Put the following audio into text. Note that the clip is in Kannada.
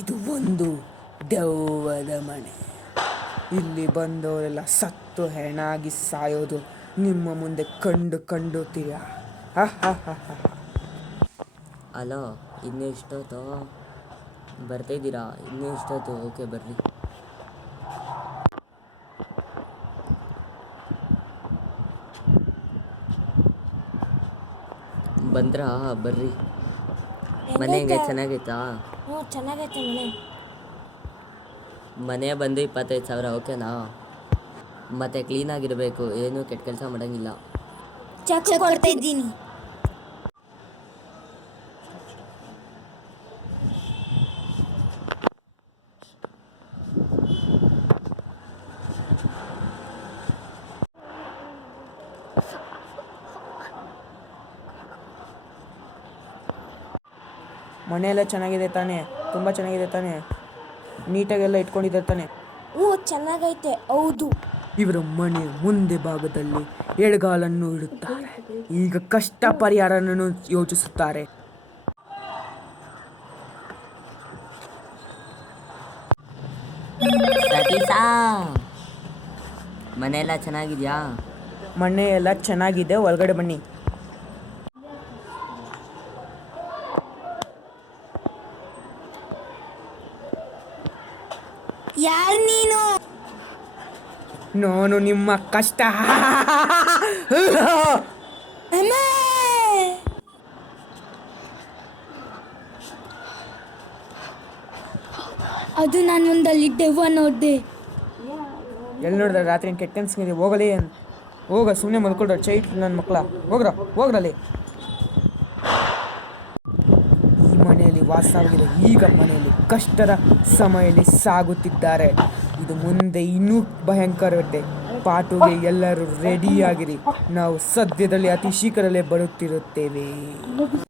ಇದು ಒಂದು ದೆವ್ವದ ಮನೆ. ಇಲ್ಲಿ ಬಂದವರೆಲ್ಲ ಸತ್ತು ಹೆಣಾಗಿ ಸಾಯೋದು ನಿಮ್ಮ ಮುಂದೆ ಕಂಡುತ್ತೀರಾ? ಅಲೋ, ಇನ್ನೂ ಇಷ್ಟೊತ್ತು ಬರ್ತಾಯಿದ್ದೀರಾ? ಇನ್ನೂ ಇಷ್ಟೊತ್ತು? ಓಕೆ, ಬರ್ರಿ. ಬಂದ್ರಾ? ಬರ್ರಿ. ಮನೆ ಹೆಂಗೆ? ಚೆನ್ನಾಗೈತಾ? ಹ್ಞೂ, ಚೆನ್ನಾಗೈತೆ ಮನೆ. ಮನೆ ಬಂದು 25,000, ಓಕೆನಾ? ಮತ್ತು ಕ್ಲೀನಾಗಿರಬೇಕು, ಏನೂ ಕೆಟ್ಟ ಕೆಲಸ ಮಾಡೋಂಗಿಲ್ಲ. ಚೆಕ್ ಕೊಡ್ತಾ ಇದ್ದೀನಿ. ಮನೆಯೆಲ್ಲ ಚೆನ್ನಾಗಿದೆ ತಾನೇ? ತುಂಬ ಚೆನ್ನಾಗಿದೆ ತಾನೇ? ನೀಟಾಗೆಲ್ಲ ಇಟ್ಕೊಂಡಿದ್ದಾರೆ ತಾನೇ? ಹ್ಞೂ, ಚೆನ್ನಾಗೈತೆ. ಹೌದು. ಇವರ ಮನೆ ಮುಂದೆ ಭಾಗದಲ್ಲಿ ಎಡಗಾಲನ್ನು ಇಡುತ್ತಾರೆ. ಈಗ ಕಷ್ಟ ಪರಿಹಾರವನ್ನು ಯೋಚಿಸುತ್ತಾರೆ. ಸತೀಶ, ಮನೆಯೆಲ್ಲ ಚೆನ್ನಾಗಿದೆಯಾ? ಮನೆಯೆಲ್ಲ ಚೆನ್ನಾಗಿದೆ, ಒಳಗಡೆ ಬನ್ನಿ. ಯಾರು ನೀನು? ನಾನು ನಿಮ್ಮ ಕಷ್ಟ. ಅದು ನಾನು ಒಂದಲ್ಲಿ ದೆವ್ವ ನೋಡಿದೆ. ಎಲ್ಲಿ ನೋಡಿದ್ರೆ ರಾತ್ರಿ ಕೆಟ್ಟ ಕನ್ಸಿಗೆ ಹೋಗಲಿ. ಹೋಗ, ಸುಮ್ಮನೆ ಮಲ್ಕೊಳ್ರ ಚೈಟ್ ನನ್ನ ಮಕ್ಕಳ. ಹೋಗ್ರಲ್ಲಿ. ಈ ಮನೆಯಲ್ಲಿ ವಾಸವಿದೆ. ಈಗ ಮನೆಯಲ್ಲಿ ಕಷ್ಟದ ಸಮಯದಲ್ಲಿ ಸಾಗುತ್ತಿದ್ದಾರೆ. ಇದು ಮುಂದೆ ಇನ್ನೂ ಭಯಂಕರವಿದೆ. ಪಾಠಕ್ಕೆ ಎಲ್ಲರೂ ರೆಡಿಯಾಗಿರಿ. ನಾವು ಸದ್ಯದಲ್ಲಿ ಅತಿ ಶೀಘ್ರದಲ್ಲೇ ಬರುತ್ತಿರುತ್ತೇವೆ.